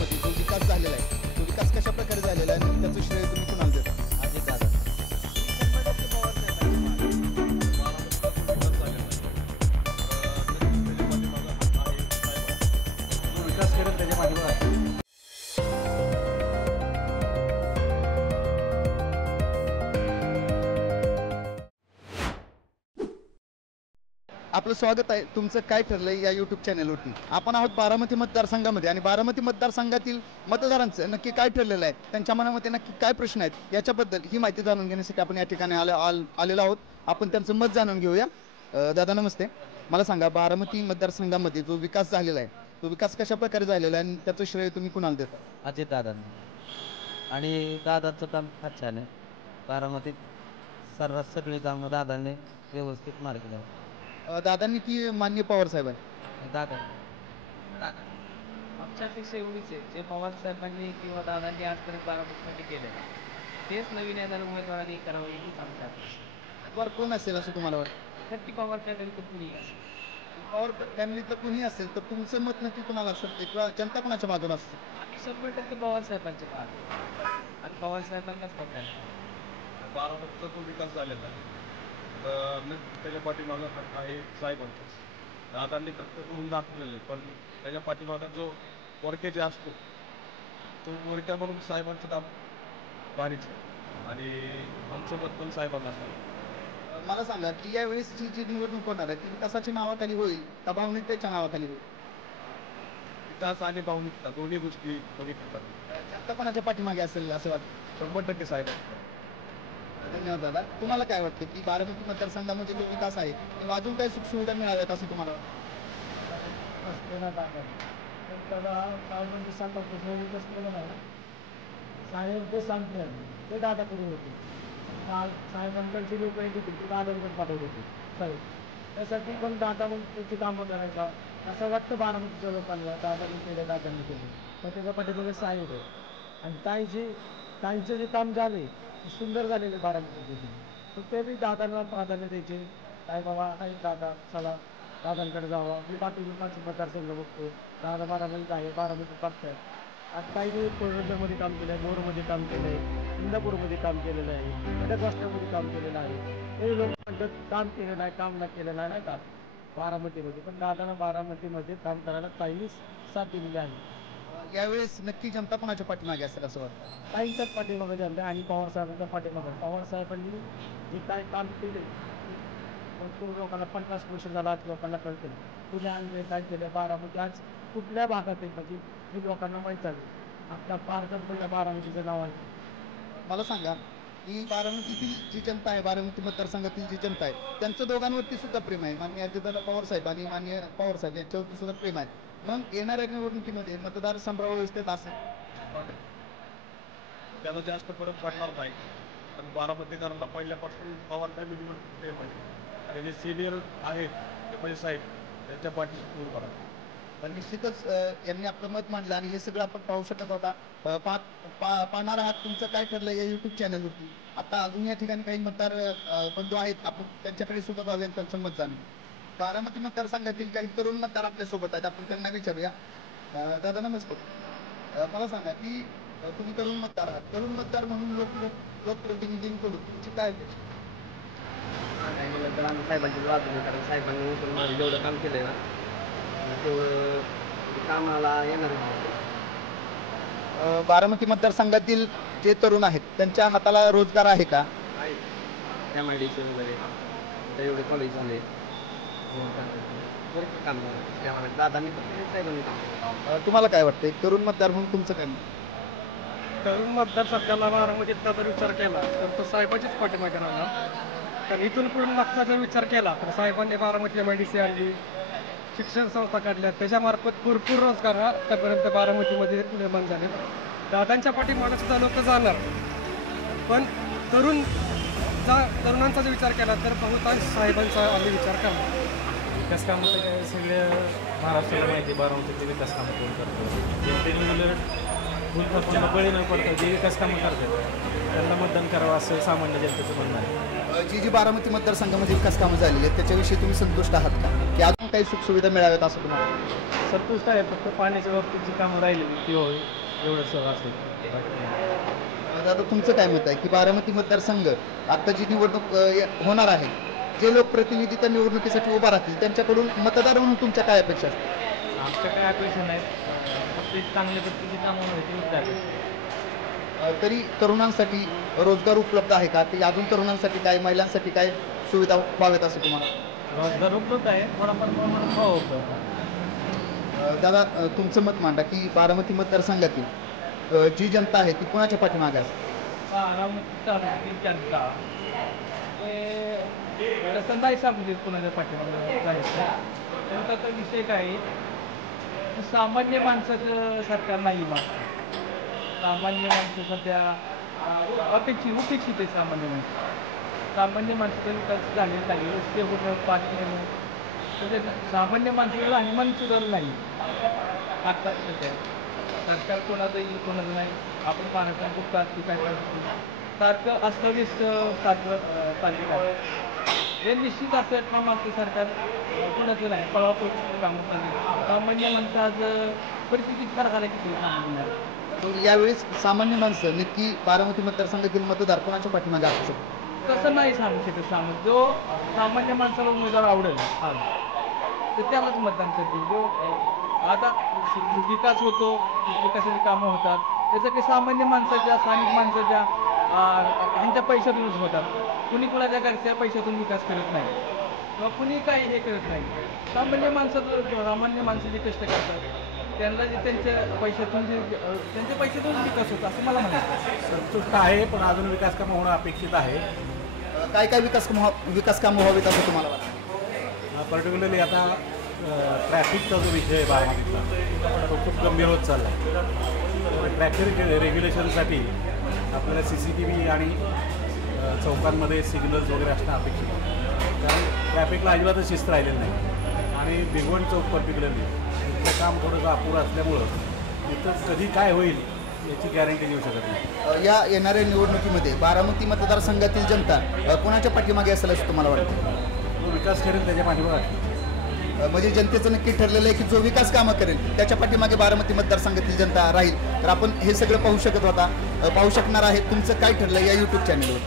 मतदारसंघामध्ये जो विकास झालेला आहे तो विकास कशा प्रकारे झालेला आहे आणि त्याचं श्रेय तुम्ही कुणाला देता? अजित दादा. विकास करेल त्याच्या पाठीवर. आपलं स्वागत आहे. तुमचं काय ठरलंय या यूट्यूब चॅनलवरती. आपण आहोत बारामती मतदारसंघामध्ये आणि बारामती मतदारसंघातील मतदारांचं नक्की काय ठरलेलं आहे, त्यांच्या मनामध्ये नक्की काय प्रश्न आहेत याच्याबद्दल ही माहिती जाणून घेण्यासाठी आपण या ठिकाणी आलेलो आहोत. आपण त्यांचं मत जाणून घेऊया. दादा नमस्ते. मला सांगा, बारामती मतदारसंघामध्ये जो विकास झालेला आहे तो विकास कशा प्रकारे झालेला आहे आणि त्याचं श्रेय तुम्ही कुणाला देता? अजित दादांनी. आणि दादाचं काम फार छान आहे. बारामतीत सर्रास सगळी कामं दादांनी व्यवस्थित मार्गी लावली. दादांनी की मान्य पवार साहेब आहे? दादा आमच्यापेक्षा एवढीच आहे जे पवार साहेबांनी किंवा दादांनी आजपर्यंत बारामतीसाठी केलं तेच नवीन येणाऱ्या उमेदवारांनी करावं ही आमच्या पवार कोण असेल असं तुम्हाला वाटतं? नक्की पवार फॅमिली तर कुणी पवार फॅमिलीतलं कुणी असेल तर तुमचं मत नक्की कुणाला असेल किंवा जनता कोणाच्या बाजूला असते? आम्ही 100% पवार साहेबांचे पाहतो आणि पवार साहेबांनाच पकडा. बारामतीचा तो विकास झालेला आहे त्याच्या पाठीमागं आहे साहेबांचाच. दादांनी फक्त करून दाखवलेलं आहे, पण त्याच्या पाठीमागं जो वर्केज असतो तो वर्क्या म्हणून साहेबांचं काम भारीच आहे आणि आमचं मत पण साहेबांना असतं. मला सांगा की यावेळेसची जी निवडणूक होणार आहे ती विकासाच्या नावाखाली होईल का भावनिकतेच्या नावाखाली होईल? विकास आणि भावनिकता दोन्ही गोष्टी बघितल्या. जनता कोणाच्या पाठीमागे असेल असं वाटतं? 100% साहेब. धन्यवाद दादा. तुम्हाला काय वाटतं की बारामती मतदारसंघामध्ये जो विकास आहे किंवा अजून काही सुखसुविधा मिळाव्यात असं तुम्हाला वाटतं? साहेब ते सांगते ते दादा करून होते. साहेबांकडची लोक येते ती दादाकडे पाठवत होती साहेब. त्यासाठी पण दादा मग त्याची कामं करायचा असं वाटतं बारामतीच्या लोकांना. दादांनी केलं, दादांनी केलं, पण त्याच्या पाठीमागे साहेब आहे. आणि ताईंचं जे काम झाले सुंदर झालेले बारामतीचे तर ते बी दादांना प्राधान्य द्यायचे. काय बाबा आहे दादा, चला दादांकडे जावा. मी बाकी लोकांचे मतदारसंघ बघतो. दादा बारामतीत आहे, बारामतीत बघताय. आता काही कोल्हापूरमध्ये काम केलं आहे, मोरमध्ये काम केलं आहे, इंदापूरमध्ये काम केलेलं आहे, खडकवासल्यामध्ये काम केलेलं आहे. हे लोक म्हणतात काम केलं नाही, काम नाही केलं नाही का बारामतीमध्ये. पण दादांना बारामतीमध्ये काम करायला ताईंनीच साथ दिलेली आहे. यावेळेस नक्की जनता कोणाच्या पाठीमागे असेल असं वाटतं? ताईंच्याच पाठीमागे जनता आणि पवारसाहेबांच्या पाठीमागे. पवारसाहेबांनी जे काय काम केले भरपूर लोकांना 50 वर्ष झाला आज लोकांना कळते. पुण्या आणले काय केलं बारामती आज कुठल्या भागात आहे म्हणजे हे लोकांना माहीत झालं. आपल्या पारदर्शक बारामतीचं नाव आहे. मला सांगा की बारामतीतील जी जनता आहे, बारामती मतदारसंघातील जी जनता आहे त्यांचं दोघांवरती सुद्धा प्रेम आहे. माननीय अजितदादा पवार साहेब आणि माननीय पवार साहेब यांच्यावरती सुद्धा प्रेम आहे. मग येणाऱ्या निवडणुकीमध्ये मतदार संभ्रमावस्थेत असेल त्याला जास्त फरक पडणार नाही. पण बारामतीकरांना पहिल्यापासून पवार फॅमिलीवर प्रेम आहे आणि जे सिनियर आहेत ते म्हणजे साहेब त्यांच्या पाठीशी पूर्ण करा. तर निश्चितच यांनी आपलं मत मांडलं आणि हे सगळं आपण पाहू शकत होता. पाहणार आहात तुमचं काय ठरलं या यूट्यूब चॅनलवरती. आता अजून या ठिकाणी काही मतदार बंधू आहेत, आपण त्यांच्याकडे सुद्धा जाऊया त्यांचं मत जाणून. बारामती मतदारसंघातील काही तरुण मतदार आपल्यासोबत आहेत, आपण त्यांना विचारूया. दादा नमस्कार. मला सांगा की तुम्ही तरुण मतदार आहात. तरुण मतदार म्हणून लोकप्रतिनिधींकडून तुमची काय अपेक्षा? तर आम्ही साहेबांची बाजू, कारण साहेबांनी पण जेवढं काम केलं ना तेवढं कामाला येणार आहे. बारामती मतदारसंघातील जे तरुण आहेत त्यांच्या हाताला रोजगार आहे का? MIDC वगैरे तर एवढे कॉलेज झाले काम झालं. दादांनी पण साहेबांनी काम. तुम्हाला काय वाटतं एक तरुण मतदार म्हणून तुमचं काय मत? तरुण मतदार सध्याला बारामतीतला जर विचार केला तर तो साहेबांचीच पाठीमागे राहणार. तर इथून पुढून मागचा जर विचार केला तर साहेबांनी बारामती MIDC आणली, शिक्षण संस्था काढल्या, त्याच्यामार्फत भरपूर रोजगार हा आतापर्यंत बारामतीमध्ये निर्माण झाले. दादांच्या पाठीमागे सुद्धा लोक जाणार, पण तरुणांचा जर विचार केला तर बहुतांश साहेबांचा आम्ही विचार करणार. विकास कामं तर काय सगळ्या महाराष्ट्राला माहिती आहे. बारामतीचे विकास कामं कोण करतो जनतेने उलट भूलथापांना बळी न पडता जे विकास कामं करतात त्यांना मतदान करावं असं सामान्य जनतेचं म्हणणं आहे. जी बारामती मतदारसंघामध्ये विकास कामं झालेली आहेत त्याच्याविषयी तुम्ही संतुष्ट आहात का? की काही सुखसुविधा मिळाव्यात असं तुम्हाला? संतुष्ट आहे, फक्त पाण्याच्या बाबतीत जी कामं राहिलेली ती होय एवढंच असेल. बाकी नाही. दादा तुमचं काय मत आहे की बारामती मतदारसंघ आता जी निवडणूक होणार आहे, जे लोकप्रतिनिधी त्या निवडणुकीसाठी उभा राहतील त्यांच्याकडून मतदार म्हणून तुमच्या काय अपेक्षा असतात? आमच्या काय अपेक्षा नाहीत, फक्त एक चांगल्या पद्धतीची कामं व्हायची मुद्दा आहे. तरी तरुणांसाठी रोजगार उपलब्ध आहे का? ते अजून तरुणांसाठी काय, महिलांसाठी काय सुविधा व्हाव्यात असं तुम्हाला? रोजगार उपलब्ध आहे, थोडाफार प्रमाणात भाव होतं. दादा तुमचं मत मांडा की बारामती मतदारसंघातील जी जनता आहे ती कोणाच्या पाठीमागे असते? बारामती तालुक्यातील जनता हे तसं नाही सांगू कोणाच्या पाठीमागे जायचं. त्यांचा विषय काय आहे, सामान्य माणसाचं सरकार नाही मग. सामान्य माणसं सध्या उपेक्षित आहे. सामान्य माणसाचा विकास झालेला नाही, रस्ते होणं, पाणी येणं, म्हणजे सामान्य माणसाचं राहणीमान सुधारलं नाही. आता सध्या सरकार कोणाचं येईल कोणाचं नाही, आपण महाराष्ट्रात खूप ती काय सारखं अस्ताव्यस्त सारखं चाललेलं आहे. हे निश्चित असं ना मागचं सरकार कोणाचं नाही, पळापळ कामं चालली. सामान्य माणसं आज परिस्थिती फार झाल्या किती सामान्य. यावेळेस सामान्य माणसं नक्की बारामती मतदारसंघातील मतदार कोणाच्या पाठीमागे असू शकतो? तसं नाही सांगू शकत. जो सामान्य माणसाला उमेदवार आवडेल आज तर त्यालाच मतदान करतील. जो आता विकास होतो, विकासाची कामं होतात, त्याचं काही सामान्य माणसाच्या, स्थानिक माणसाच्या ह्यांच्या पैशातूनच होतात. कुणी कुणाच्या घरच्या पैशातून विकास करत नाही किंवा कुणी काही हे करत नाही. सामान्य माणसं जे कष्ट करतात त्यांना जे त्यांच्या पैशातून विकास होतो असं मला म्हणायचं. संतुष्ट आहे, पण अजून विकास कामं होणं अपेक्षित आहे. काय काय विकास कामं व्हावीत असं तुम्हाला वाटतं? पर्टिक्युलरली आता ट्रॅफिकचा जो विषय आहे बारामतीतला तो खूप गंभीर होत चालला आहे. ट्रॅफिक रेग्युलेशनसाठी आपल्याला CCTV आणि चौकांमध्ये सिग्नल्स वगैरे असणं अपेक्षित आहे. कारण ट्रॅफिकला अजिबातच शिस्त राहिलेली नाही. आणि भिगवण चौक पर्टिक्युलरली इथलं काम थोडंसं अपुरं असल्यामुळं इथं कधी काय होईल याची गॅरंटी देऊ शकत नाही. या येणाऱ्या निवडणुकीमध्ये बारामती मतदारसंघातील जनता कोणाच्या पाठीमागे असेल असं तुम्हाला वाटतं? जो विकास करेल त्याच्या पाठीमागे. म्हणजे जनतेचं नक्की ठरलेलं आहे की जो विकास कामं करेल त्याच्या पाठीमागे बारामती मतदारसंघातील जनता राहील. तर आपण हे सगळं पाहू शकणार आहे. तुमचं काय ठरलं या YouTube चॅनलवर?